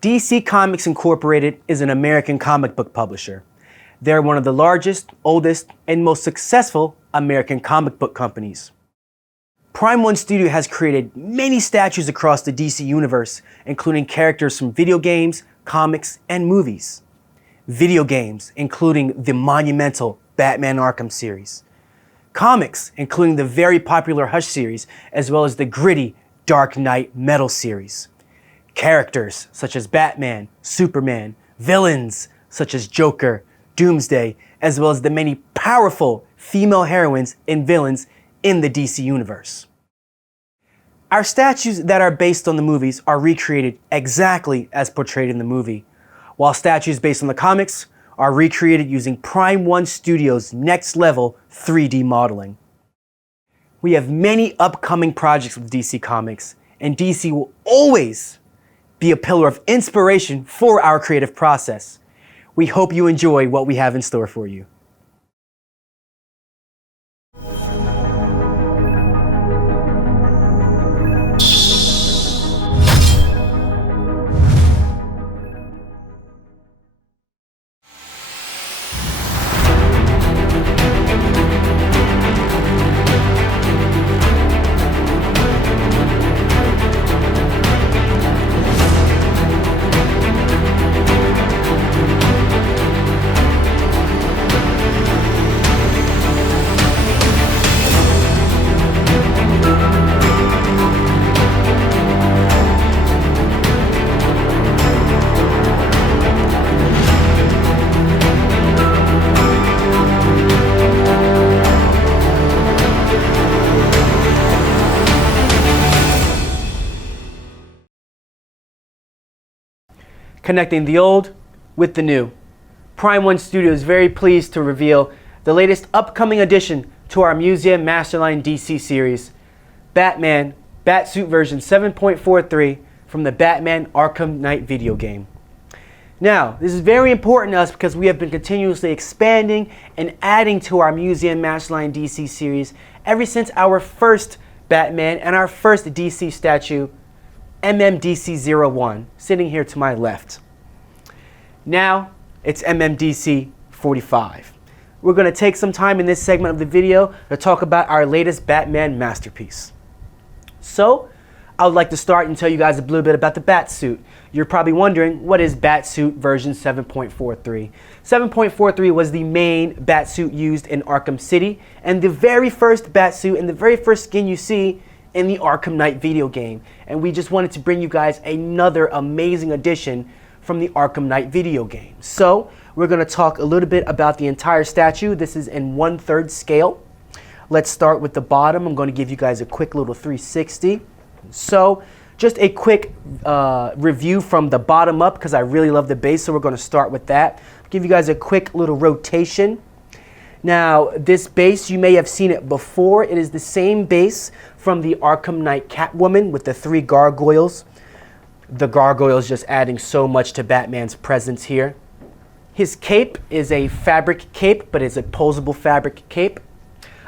DC Comics Incorporated is an American comic book publisher. They're one of the largest, oldest, and most successful American comic book companies. Prime One Studio has created many statues across the DC universe, including characters from video games, comics, and movies. Video games, including the monumental Batman Arkham series. Comics, including the very popular Hush series, as well as the gritty Dark Knight Metal series. Characters such as Batman, Superman, villains such as Joker, Doomsday, as well as the many powerful female heroines and villains in the DC universe. Our statues that are based on the movies are recreated exactly as portrayed in the movie, while statues based on the comics are recreated using Prime One Studio's next level 3D modeling. We have many upcoming projects with DC Comics, and DC will always be a pillar of inspiration for our creative process. We hope you enjoy what we have in store for you. Connecting the old with the new. Prime One Studio is very pleased to reveal the latest upcoming addition to our Museum Masterline DC series, Batman Batsuit version 7.43 from the Batman Arkham Knight video game. Now, this is very important to us because we have been continuously expanding and adding to our Museum Masterline DC series ever since our first Batman and our first DC statue, MMDC-01, sitting here to my left. Now, it's MMDC-45. We're going to take some time in this segment of the video to talk about our latest Batman masterpiece. So, I would like to start and tell you guys a little bit about the Batsuit. You're probably wondering, what is Batsuit version 7.43? 7.43 was the main Batsuit used in Arkham City, and the very first Batsuit and the very first skin you see in the Arkham Knight video game. And we just wanted to bring you guys another amazing addition from the Arkham Knight video game. So we're going to talk a little bit about the entire statue. This is in 1/3 scale. Let's start with the bottom. I'm going to give you guys a quick little 360. So just a quick review from the bottom up, because I really love the base, so we're going to start with that. Give you guys a quick little rotation. Now, this base, you may have seen it before. It is the same base from the Arkham Knight Catwoman with the 3 gargoyles. The gargoyles just adding so much to Batman's presence here. His cape is a fabric cape, but it's a posable fabric cape.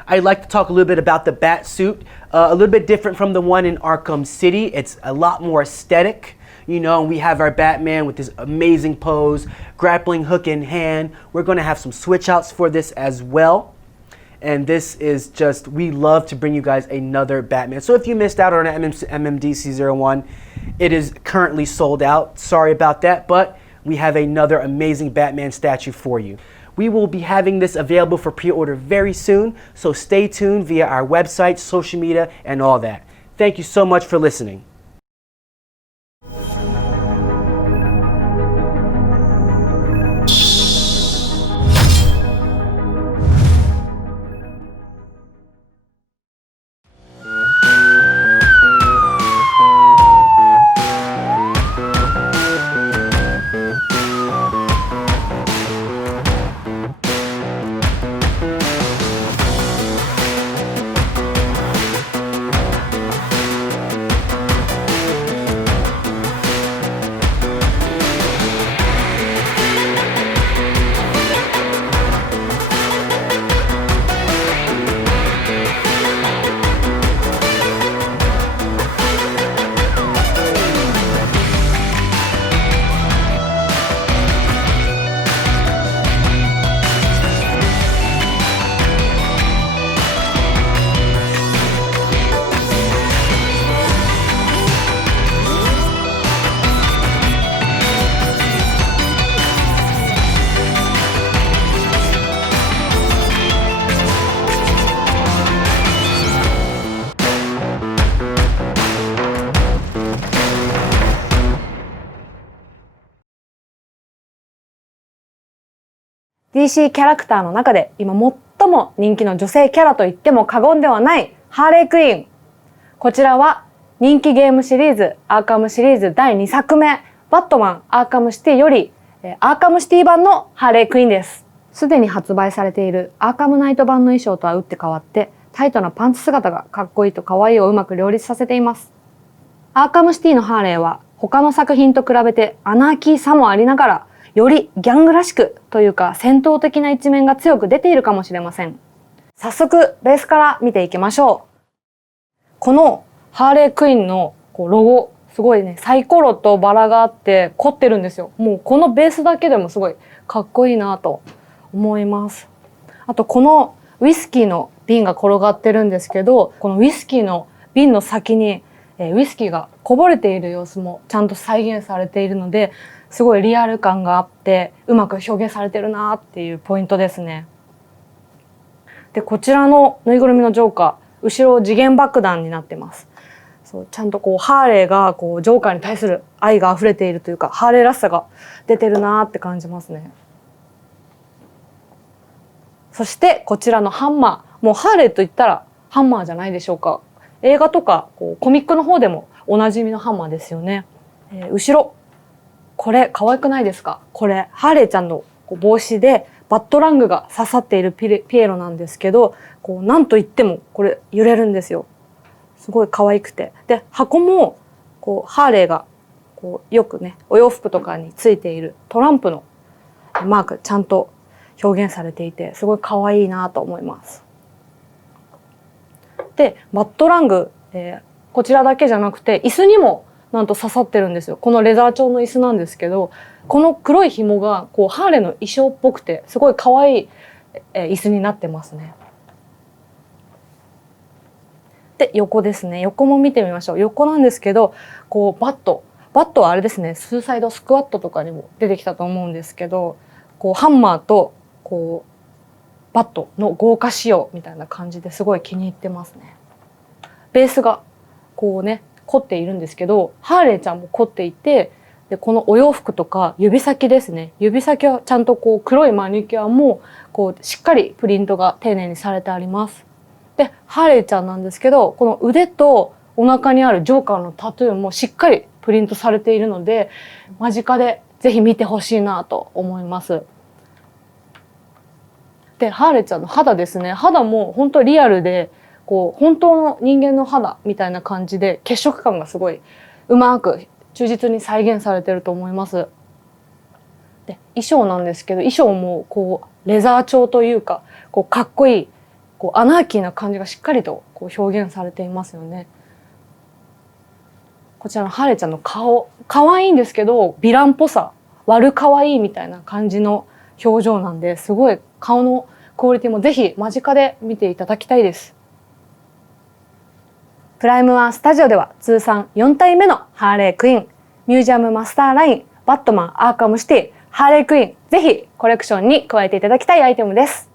I'd like to talk a little bit about the Batsuit. A little bit different from the one in Arkham City. It's a lot more aesthetic. You know, we have our Batman with this amazing pose, grappling hook in hand. We're going to have some switch outs for this as well. And this is just, we love to bring you guys another Batman. So if you missed out on MMDC-01, it is currently sold out. Sorry about that, but we have another amazing Batman statue for you. We will be having this available for pre-order very soon, so stay tuned via our website, social media, and all that. Thank you so much for listening. DC キャラクターの中で今最も人気の女性キャラと言っても過言ではないハーレークイーン。こちらは人気ゲームシリーズアーカムシリーズ第2作目バットマンアーカムシティよりアーカムシティ版のハーレークイーンです。すでに発売されているアーカムナイト版の衣装とは打って変わってタイトなパンツ姿がかっこいいと可愛いをうまく両立させています。アーカムシティのハーレーは他の作品と比べてアナーキーさもありながらよりギャングらしくというか戦闘的な一面が強く出ているかもしれません。早速ベースから見ていきましょう。このハーレークイーンのロゴすごいねサイコロとバラがあって凝ってるんですよ。もうこのベースだけでもすごいかっこいいなと思います。あとこのウイスキーの瓶が転がってるんですけど、このウイスキーの瓶の先にウイスキーがこぼれている様子もちゃんと再現されているので、すごいリアル感があってうまく表現されてるなっていうポイントですね。でこちらのぬいぐるみのジョーカー、後ろ次元爆弾になってます。そうちゃんとハーレーがジョーカーに対する愛が溢れているというか、ハーレーらしさが出てるなって感じますね。そしてこちらのハンマー、もうハーレーといったらハンマーじゃないでしょうか。映画とかコミックの方でもおなじみのハンマーですよね。後ろこれ可愛くないですか。これハーレーちゃんの帽子でバットラングが刺さっているピエロなんですけど、なんといってもこれ揺れるんですよ。すごい可愛くて、で箱もハーレーがよくねお洋服とかについているトランプのマークちゃんと表現されていてすごい可愛いなと思います。でバットラング、こちらだけじゃなくて椅子にもなんと刺さってるんですよ。このレザー調の椅子なんですけど、この黒い紐がハーレーの衣装っぽくてすごい可愛い椅子になってますね。で横ですね。横も見てみましょう。横なんですけどバットはあれですね、スーサイドスクワットとかにも出てきたと思うんですけど、ハンマーとバットの豪華仕様みたいな感じですごい気に入ってますね。ベースが凝っているんですけど、ハーレーちゃんも凝っていて、でこのお洋服とか指先ですね、指先はちゃんと黒いマニキュアもしっかりプリントが丁寧にされてあります。でハーレーちゃんなんですけど、この腕とお腹にあるジョーカーのタトゥーもしっかりプリントされているので、間近でぜひ見てほしいなと思います。でハーレーちゃんの肌ですね、肌も本当リアルで本当の人間の肌みたいな感じで血色感がすごいうまく忠実に再現されてると思います。で衣装なんですけど、衣装もレザー調というかかっこいいアナーキーな感じがしっかりと表現されていますよね。こちらのハーレーちゃんの顔、可愛いんですけどヴィランっぽさ、悪可愛いみたいな感じの表情なんで、すごい顔のクオリティもぜひ間近で見ていただきたいです。プライムワンスタジオでは通算4体目のハーレークイーン、ミュージアムマスターライン、バットマンアーカムシティ、ハーレークイーン、ぜひコレクションに加えていただきたいアイテムです。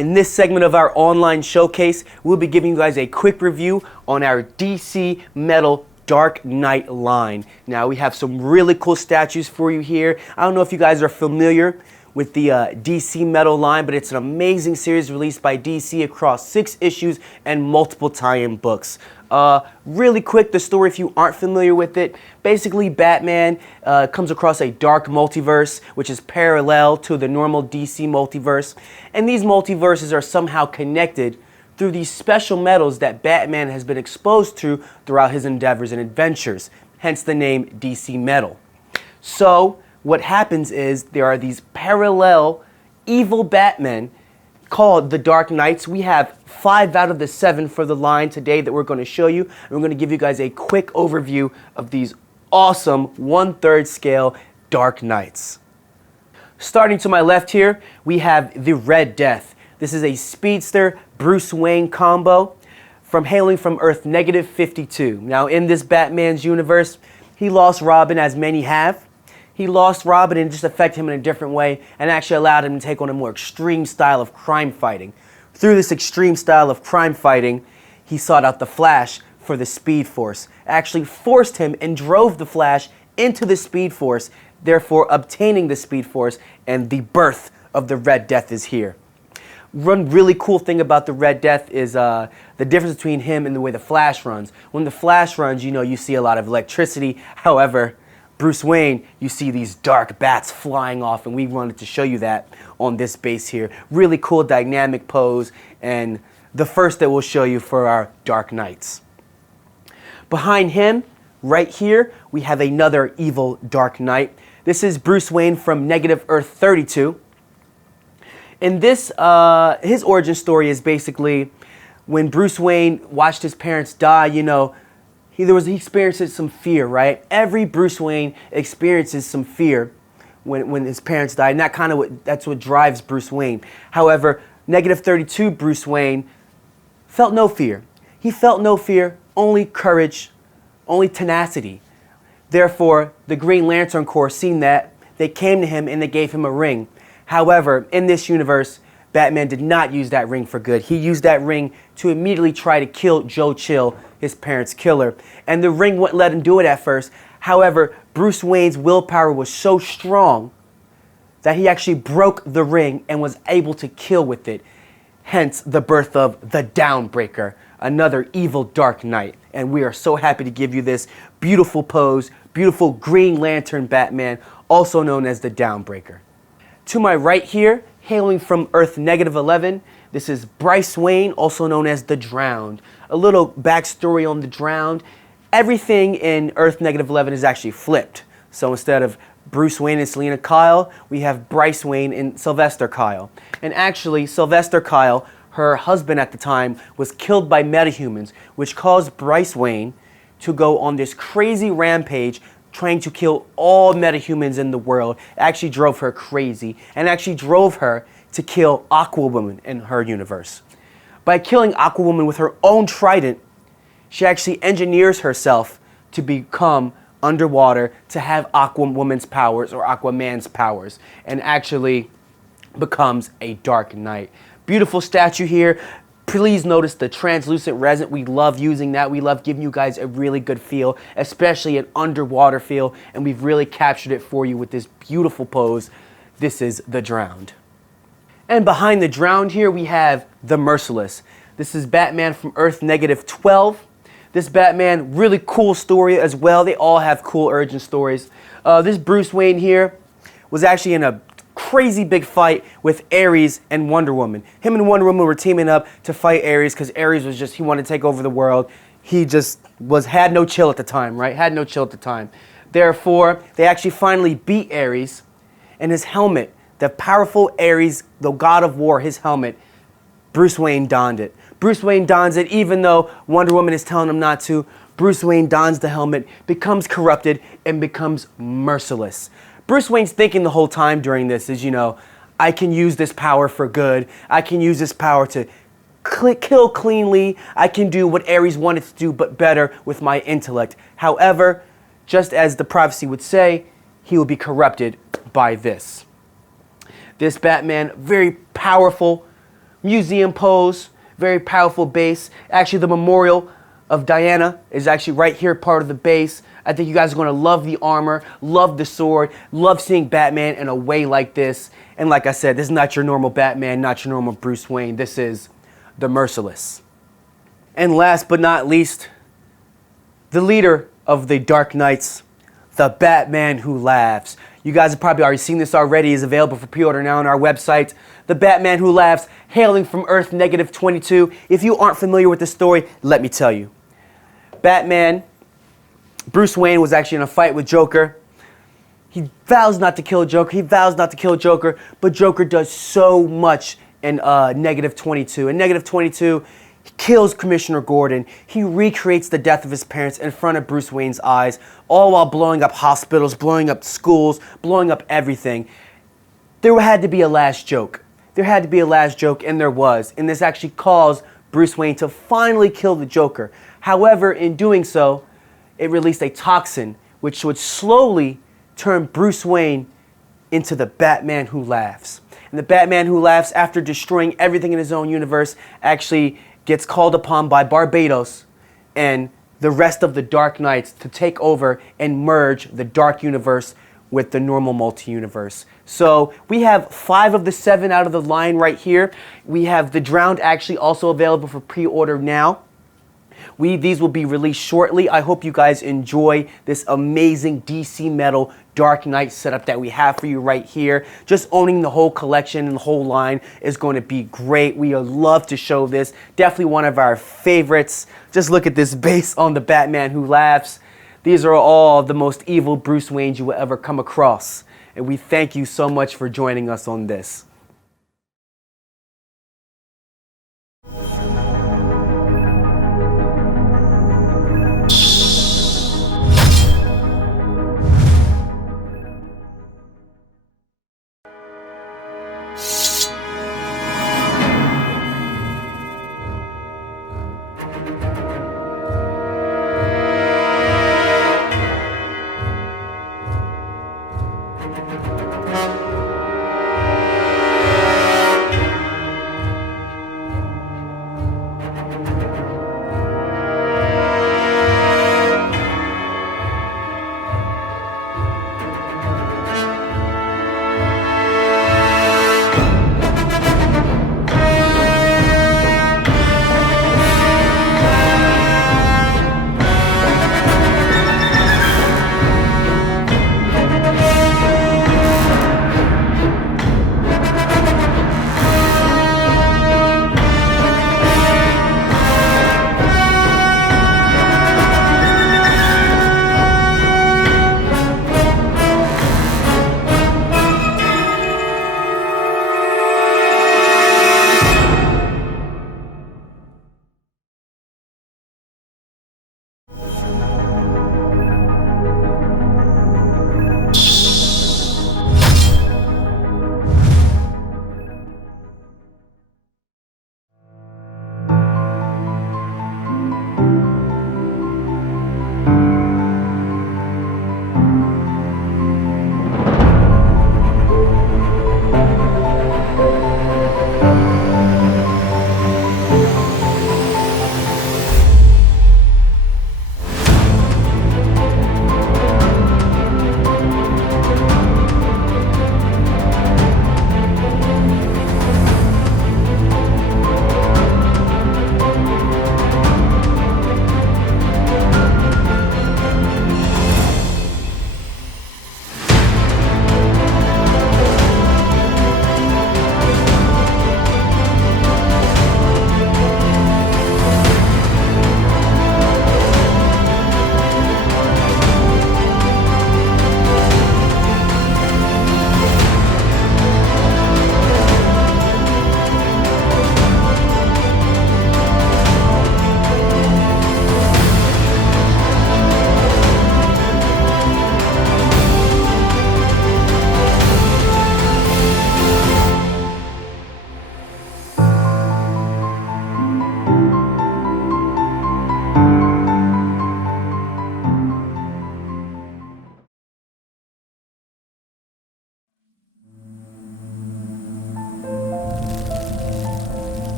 In this segment of our online showcase, we'll be giving you guys a quick review on our DC Metal Dark Knight line. Now, we have some really cool statues for you here. I don't know if you guys are familiar with the DC Metal line, but it's an amazing series released by DC across 6 issues and multiple tie-in books. Really quick, the story, if you aren't familiar with it, basically Batman comes across a dark multiverse, which is parallel to the normal DC multiverse, and these multiverses are somehow connected through these special metals that Batman has been exposed to throughout his endeavors and adventures, hence the name DC Metal. So, what happens is there are these parallel evil Batmen called the Dark Knights. We have 5 out of the 7 for the line today that we're going to show you. And we're going to give you guys a quick overview of these awesome 1/3 scale Dark Knights. Starting to my left here, we have the Red Death. This is a speedster Bruce Wayne combo hailing from Earth -52. Now, in this Batman's universe, he lost Robin, as many have. He lost Robin and just affected him in a different way and actually allowed him to take on a more extreme style of crime fighting. Through this extreme style of crime fighting, he sought out the Flash for the Speed Force, actually forced him and drove the Flash into the Speed Force, therefore obtaining the Speed Force, and the birth of the Red Death is here. One really cool thing about the Red Death is the difference between him and the way the Flash runs. When the Flash runs, you see a lot of electricity. However, Bruce Wayne, you see these dark bats flying off, and we wanted to show you that on this base here. Really cool dynamic pose, and the first that we'll show you for our Dark Knights. Behind him, right here, we have another evil Dark Knight. This is Bruce Wayne from Earth 32. And this, his origin story is basically when Bruce Wayne watched his parents die, he experiences some fear, right? Every Bruce Wayne experiences some fear when his parents die, and that's what drives Bruce Wayne. However, -32 Bruce Wayne felt no fear. He felt no fear, only courage, only tenacity. Therefore, the Green Lantern Corps, seen that, they came to him and they gave him a ring. However, in this universe, Batman did not use that ring for good. He used that ring to immediately try to kill Joe Chill, his parents' killer. And the ring wouldn't let him do it at first. However, Bruce Wayne's willpower was so strong that he actually broke the ring and was able to kill with it. Hence the birth of the Downbreaker, another evil Dark Knight. And we are so happy to give you this beautiful pose, beautiful Green Lantern Batman, also known as the Downbreaker. To my right here, hailing from Earth -11, this is Bryce Wayne, also known as the Drowned. A little backstory on the Drowned. Everything in Earth -11 is actually flipped. So instead of Bruce Wayne and Selina Kyle, we have Bryce Wayne and Sylvester Kyle. And actually, Sylvester Kyle, her husband at the time, was killed by metahumans, which caused Bryce Wayne to go on this crazy rampage trying to kill all metahumans in the world. It actually drove her crazy, and actually drove her to kill Aquawoman in her universe. By killing Aquawoman with her own trident, she actually engineers herself to become underwater, to have Aquawoman's powers or Aquaman's powers, and actually becomes a Dark Knight. Beautiful statue here. Please notice the translucent resin. We love using that. We love giving you guys a really good feel, especially an underwater feel, and we've really captured it for you with this beautiful pose. This is the Drowned. And behind the Drowned here, we have the Merciless. This is Batman from Earth -12. This Batman, really cool story as well. They all have cool origin stories. This Bruce Wayne here was actually in a crazy big fight with Ares and Wonder Woman. Him and Wonder Woman were teaming up to fight Ares because Ares was he wanted to take over the world. He just had no chill at the time, right? Had no chill at the time. Therefore, they actually finally beat Ares, and his helmet, the powerful Ares, the god of war, his helmet, Bruce Wayne donned it. Bruce Wayne dons it even though Wonder Woman is telling him not to. Bruce Wayne dons the helmet, becomes corrupted, and becomes merciless. Bruce Wayne's thinking the whole time during this is, I can use this power for good. I can use this power to kill cleanly. I can do what Ares wanted to do, but better with my intellect. However, just as the prophecy would say, he will be corrupted by this. This Batman, very powerful, museum pose, very powerful base. Actually, the memorial of Diana is actually right here, part of the base. I think you guys are going to love the armor, love the sword, love seeing Batman in a way like this. And like I said, this is not your normal Batman, not your normal Bruce Wayne. This is the Merciless. And last but not least, the leader of the Dark Knights, the Batman Who Laughs. You guys have probably already seen this already. It's available for pre-order now on our website. The Batman Who Laughs, hailing from Earth -22. If you aren't familiar with the story, let me tell you. Batman, Bruce Wayne, was actually in a fight with Joker. He vows not to kill Joker. He vows not to kill Joker, but Joker does so much in -22. In -22, he kills Commissioner Gordon. He recreates the death of his parents in front of Bruce Wayne's eyes, all while blowing up hospitals, blowing up schools, blowing up everything. There had to be a last joke. There had to be a last joke, and there was. And this actually caused Bruce Wayne to finally kill the Joker. However, in doing so, it released a toxin which would slowly turn Bruce Wayne into the Batman Who Laughs. And the Batman Who Laughs, after destroying everything in his own universe, actually gets called upon by Barbados and the rest of the Dark Knights to take over and merge the Dark Universe with the normal multi-universe. So we have 5 of the 7 out of the line right here. We have the Drowned actually also available for pre-order now. These will be released shortly. I hope you guys enjoy this amazing DC Metal Dark Knight setup that we have for you right here. Just owning the whole collection and the whole line is going to be great. We would love to show this. Definitely one of our favorites. Just look at this base on the Batman Who Laughs. These are all the most evil Bruce Waynes you will ever come across. And we thank you so much for joining us on this.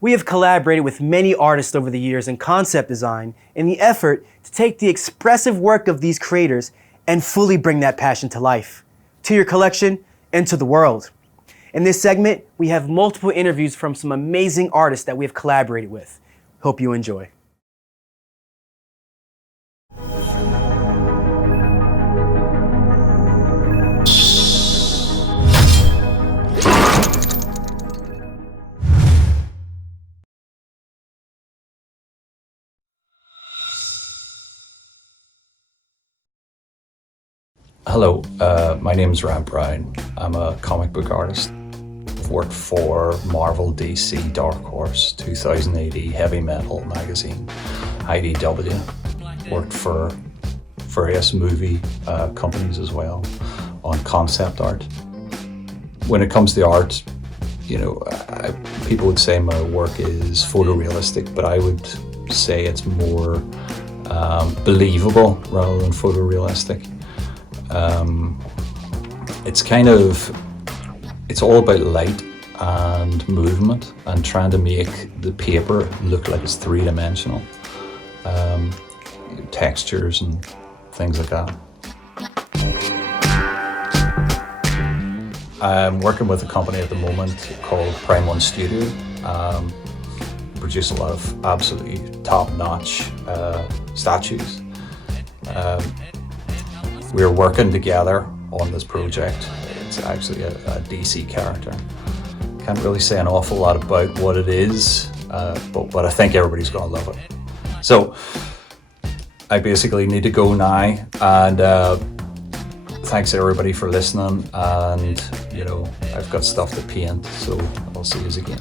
We have collaborated with many artists over the years in concept design in the effort to take the expressive work of these creators and fully bring that passion to life, to your collection, and to the world. In this segment, we have multiple interviews from some amazing artists that we have collaborated with. Hope you enjoy. Hello, my name is Ryan Brown. I'm a comic book artist. I've worked for Marvel, DC, Dark Horse, 2080, Heavy Metal magazine, IDW. Worked for various movie companies as well on concept art. When it comes to art, you know, people would say my work is photorealistic, but I would say it's more believable rather than photorealistic. It's all about light and movement and trying to make the paper look like it's three-dimensional. Textures and things like that. I'm working with a company at the moment called Prime One Studio. Produce a lot of absolutely top-notch statues. We're working together on this project. It's actually a DC character. Can't really say an awful lot about what it is, but I think everybody's gonna love it. So I basically need to go now, and thanks everybody for listening, and you know, I've got stuff to paint, so I'll see you again.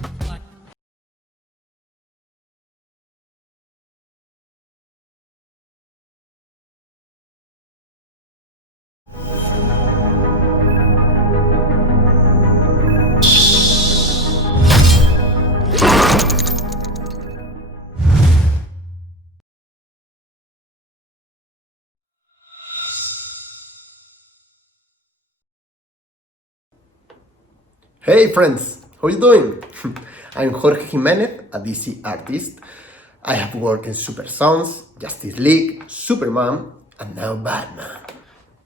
Hey friends, how you doing? I'm Jorge Jimenez, a DC artist. I have worked in Super Sons, Justice League, Superman, and now Batman.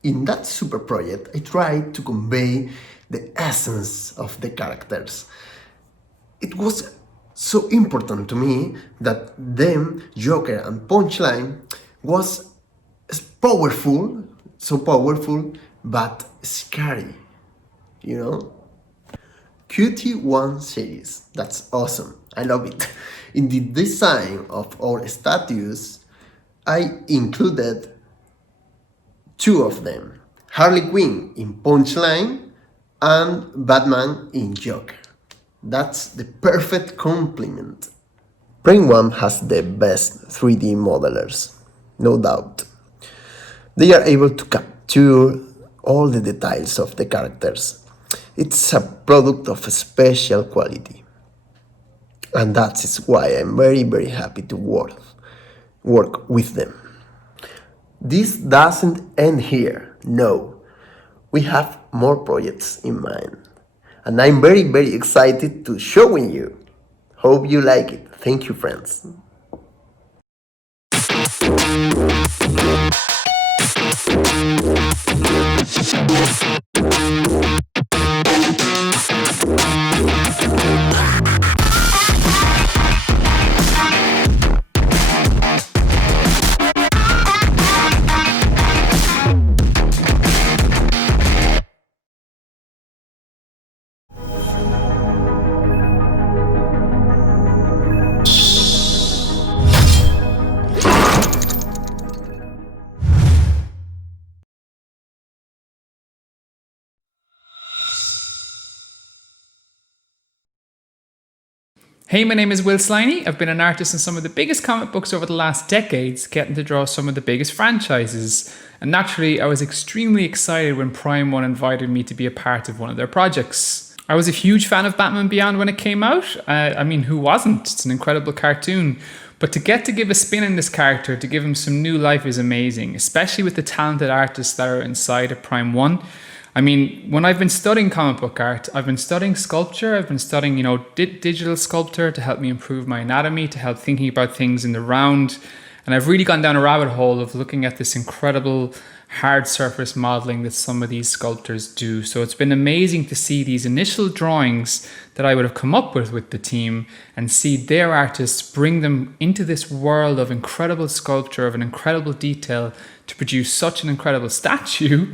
In that super project, I tried to convey the essence of the characters. It was so important to me that them, Joker and Punchline, was powerful, so powerful, but scary, you know? QT1 series, that's awesome, I love it. In the design of our statues, I included two of them, Harley Quinn in Punchline and Batman in Joker. That's the perfect complement. Prime One has the best 3D modelers, no doubt. They are able to capture all the details of the characters. It's a product of a special quality. And that is why I'm very, very happy to work with them. This doesn't end here, no. We have more projects in mind. And I'm very, very excited to showing you. Hope you like it. Thank you, friends. Hey, my name is Will Sliney. I've been an artist in some of the biggest comic books over the last decades, getting to draw some of the biggest franchises. And naturally, I was extremely excited when Prime One invited me to be a part of one of their projects. I was a huge fan of Batman Beyond when it came out. I mean, who wasn't? It's an incredible cartoon. But to get to give a spin on this character, to give him some new life is amazing, especially with the talented artists that are inside of Prime One. I mean, when I've been studying comic book art, I've been studying sculpture, I've been studying, digital sculpture to help me improve my anatomy, to help thinking about things in the round. And I've really gone down a rabbit hole of looking at this incredible hard surface modeling that some of these sculptors do. So it's been amazing to see these initial drawings that I would have come up with the team and see their artists bring them into this world of incredible sculpture, of an incredible detail to produce such an incredible statue.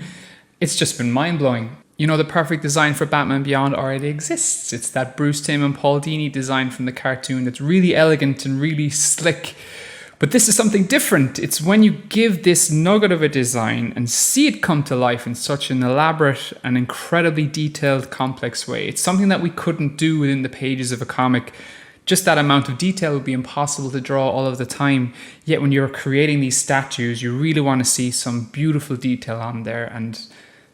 It's just been mind-blowing. The perfect design for Batman Beyond already exists. It's that Bruce Timm and Paul Dini design from the cartoon that's really elegant and really slick. But this is something different. It's when you give this nugget of a design and see it come to life in such an elaborate and incredibly detailed, complex way. It's something that we couldn't do within the pages of a comic. Just that amount of detail would be impossible to draw all of the time. Yet when you're creating these statues, you really want to see some beautiful detail on there. And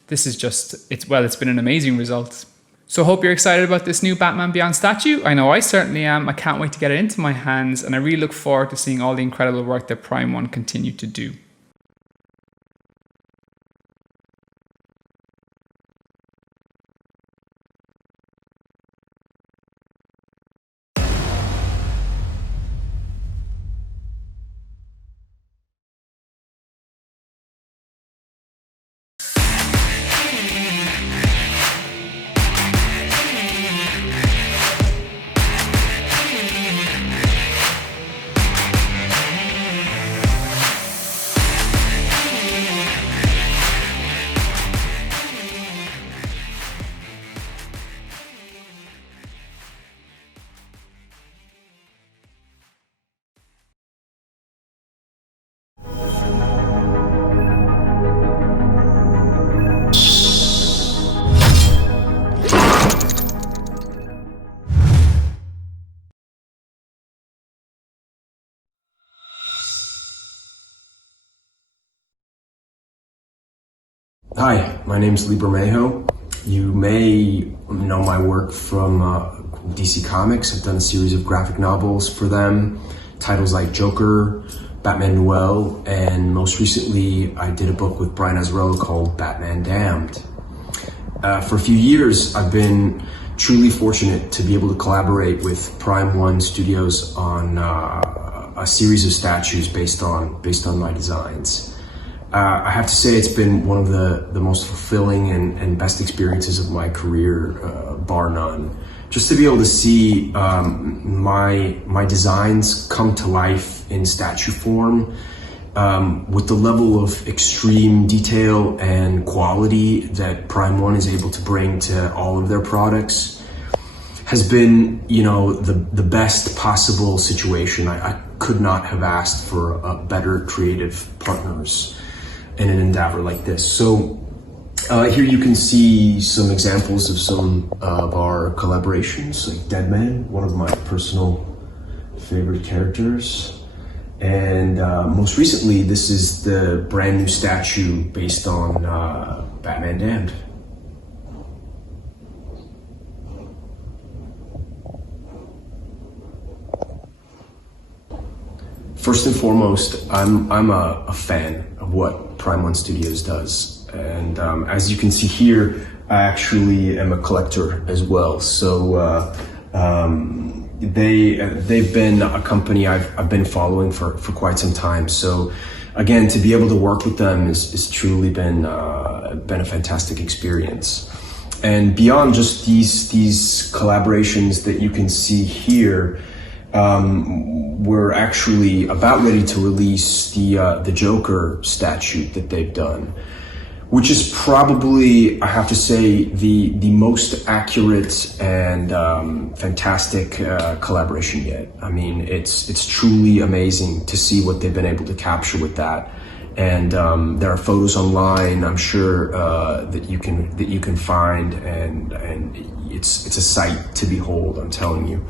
this is it's been an amazing result. So hope you're excited about this new Batman Beyond statue. I know I certainly am. I can't wait to get it into my hands, and I really look forward to seeing all the incredible work that Prime One continue to do. Hi, my name's Bermejo. You may know my work from DC Comics. I've done a series of graphic novels for them, titles like Joker, Batman Noel, and most recently I did a book with Brian Azzarello called Batman Damned. For a few years I've been truly fortunate to be able to collaborate with Prime One Studios on a series of statues based on my designs. I have to say it's been one of the most fulfilling and best experiences of my career, bar none. Just to be able to see my designs come to life in statue form with the level of extreme detail and quality that Prime One is able to bring to all of their products has been, the best possible situation. I could not have asked for better creative partners in an endeavor like this. So here you can see some examples of some of our collaborations, like Deadman, one of my personal favorite characters. And most recently, this is the brand new statue based on Batman Damned. First and foremost, I'm a fan of what Prime One Studios does, and as you can see here, I actually am a collector as well. So they've been a company I've been following for quite some time. So again, to be able to work with them is truly been a fantastic experience. And beyond just these collaborations that you can see here, we're actually about ready to release the Joker statue that they've done, which is probably, I have to say, the most accurate and fantastic collaboration yet. I mean, it's truly amazing to see what they've been able to capture with that. And there are photos online, I'm sure, that you can find, and it's a sight to behold, I'm telling you.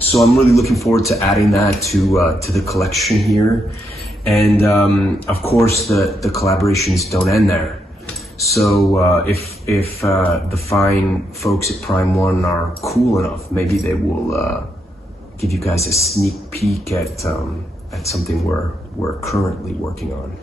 So I'm really looking forward to adding that to the collection here. And of course, the collaborations don't end there. So if the fine folks at Prime One are cool enough, maybe they will give you guys a sneak peek at something we're currently working on.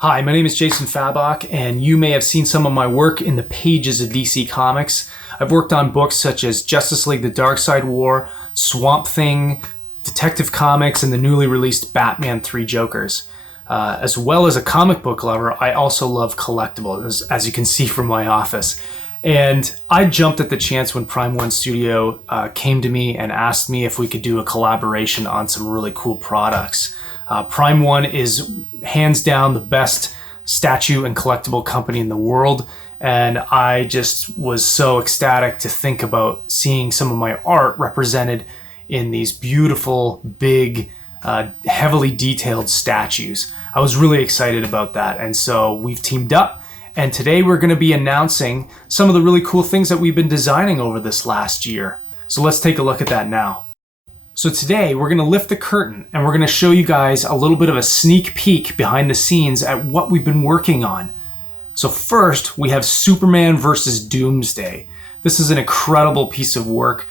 Hi, my name is Jason Fabok, and you may have seen some of my work in the pages of DC Comics. I've worked on books such as Justice League The Darkseid War, Swamp Thing, Detective Comics, and the newly released Batman 3 Jokers. As well as a comic book lover, I also love collectibles, as you can see from my office. And I jumped at the chance when Prime One Studio came to me and asked me if we could do a collaboration on some really cool products. Prime One is hands down the best statue and collectible company in the world, and I just was so ecstatic to think about seeing some of my art represented in these beautiful, big, heavily detailed statues. I was really excited about that, and so we've teamed up, and today we're going to be announcing some of the really cool things that we've been designing over this last year. So let's take a look at that now. So today we're going to lift the curtain and we're going to show you guys a little bit of a sneak peek behind the scenes at what we've been working on. So first we have Superman versus Doomsday. This is an incredible piece of work.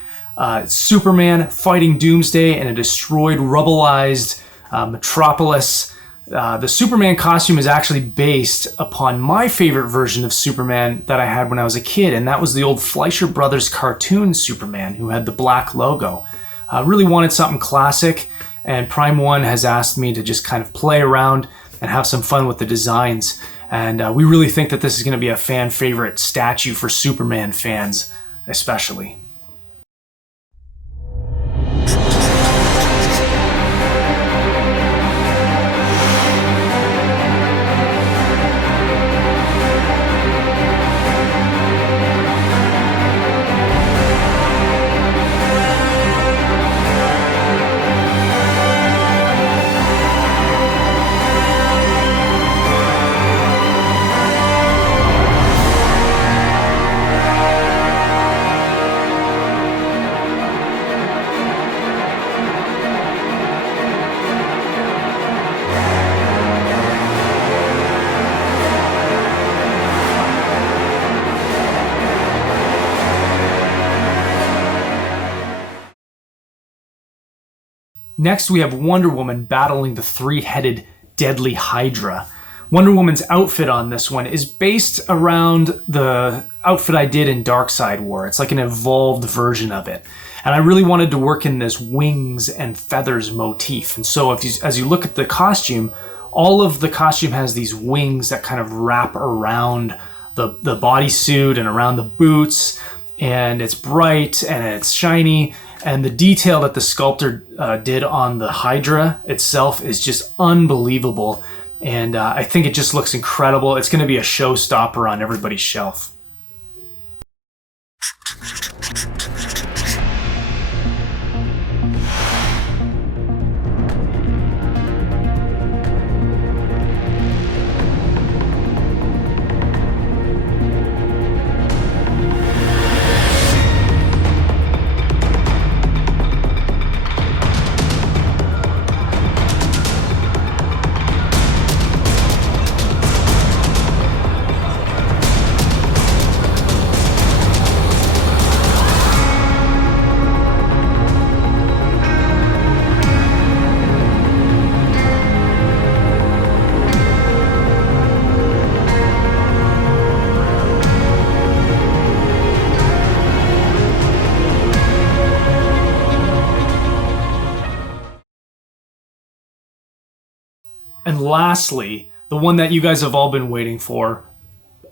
Superman fighting Doomsday in a destroyed, rubbleized metropolis. The Superman costume is actually based upon my favorite version of Superman that I had when I was a kid, and that was the old Fleischer Brothers cartoon Superman who had the black logo. Really wanted something classic, and Prime One has asked me to just kind of play around and have some fun with the designs. And we really think that this is going to be a fan favorite statue for Superman fans, especially. Next, we have Wonder Woman battling the three-headed deadly Hydra. Wonder Woman's outfit on this one is based around the outfit I did in Darkseid War. It's like an evolved version of it. And I really wanted to work in this wings and feathers motif. And so as you look at the costume, all of the costume has these wings that kind of wrap around the bodysuit and around the boots. And it's bright and it's shiny. And the detail that the sculptor did on the Hydra itself is just unbelievable. And I think it just looks incredible. It's going to be a showstopper on everybody's shelf. And lastly, the one that you guys have all been waiting for,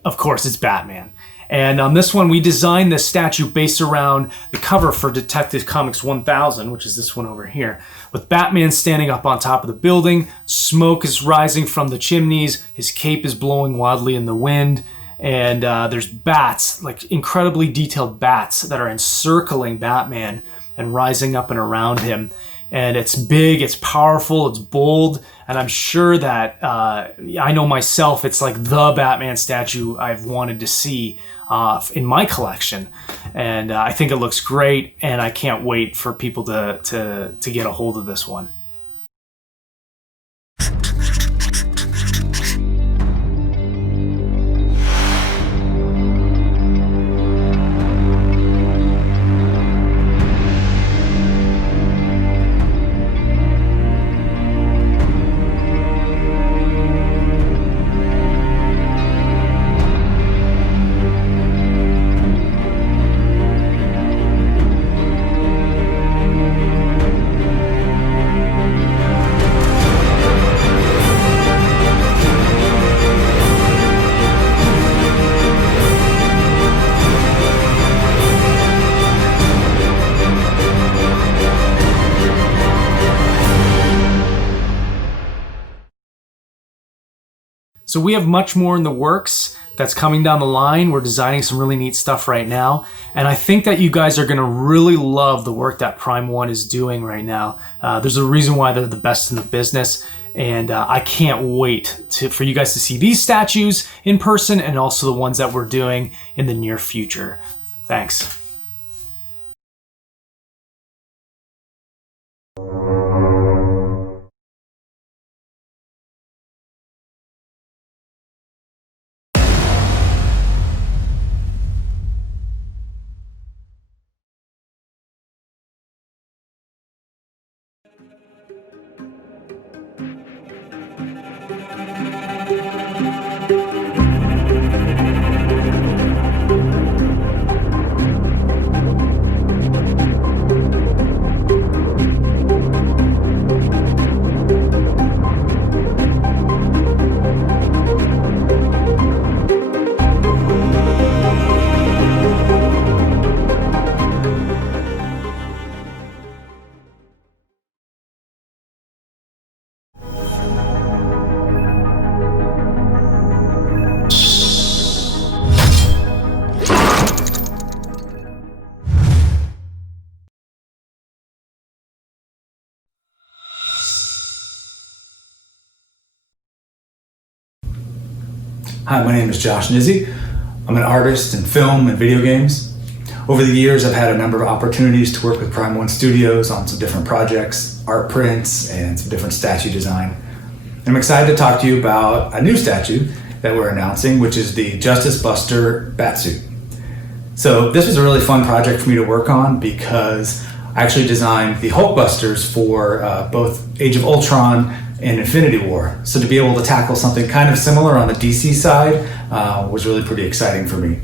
of course, is Batman. And on this one, we designed this statue based around the cover for Detective Comics 1000, which is this one over here, with Batman standing up on top of the building, smoke is rising from the chimneys, his cape is blowing wildly in the wind, and there's bats, like incredibly detailed bats that are encircling Batman and rising up and around him. And it's big, it's powerful, it's bold, and I'm sure that, I know myself, it's like the Batman statue I've wanted to see in my collection. And I think it looks great, and I can't wait for people to get a hold of this one. So we have much more in the works that's coming down the line. We're designing some really neat stuff right now. And I think that you guys are going to really love the work that Prime 1 is doing right now. There's a reason why they're the best in the business. And I can't wait for you guys to see these statues in person and also the ones that we're doing in the near future. Thanks. Hi, my name is Josh Nizzi. I'm an artist in film and video games. Over the years, I've had a number of opportunities to work with Prime 1 Studios on some different projects, art prints, and some different statue design. And I'm excited to talk to you about a new statue that we're announcing, which is the Justice Buster Batsuit. So this was a really fun project for me to work on because I actually designed the Hulkbusters for both Age of Ultron and Infinity War. So to be able to tackle something kind of similar on the DC side was really pretty exciting for me.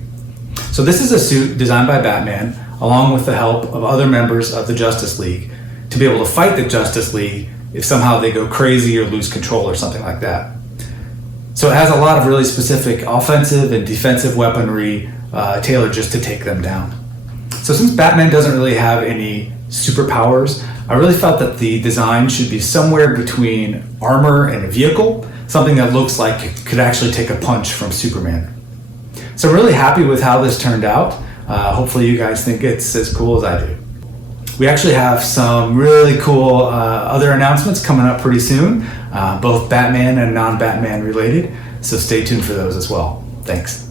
So this is a suit designed by Batman, along with the help of other members of the Justice League, to be able to fight the Justice League if somehow they go crazy or lose control or something like that. So it has a lot of really specific offensive and defensive weaponry tailored just to take them down. So since Batman doesn't really have any superpowers, I really felt that the design should be somewhere between armor and a vehicle, something that looks like it could actually take a punch from Superman. So I'm really happy with how this turned out. Hopefully you guys think it's as cool as I do. We actually have some really cool other announcements coming up pretty soon, both Batman and non-Batman related, so stay tuned for those as well. Thanks.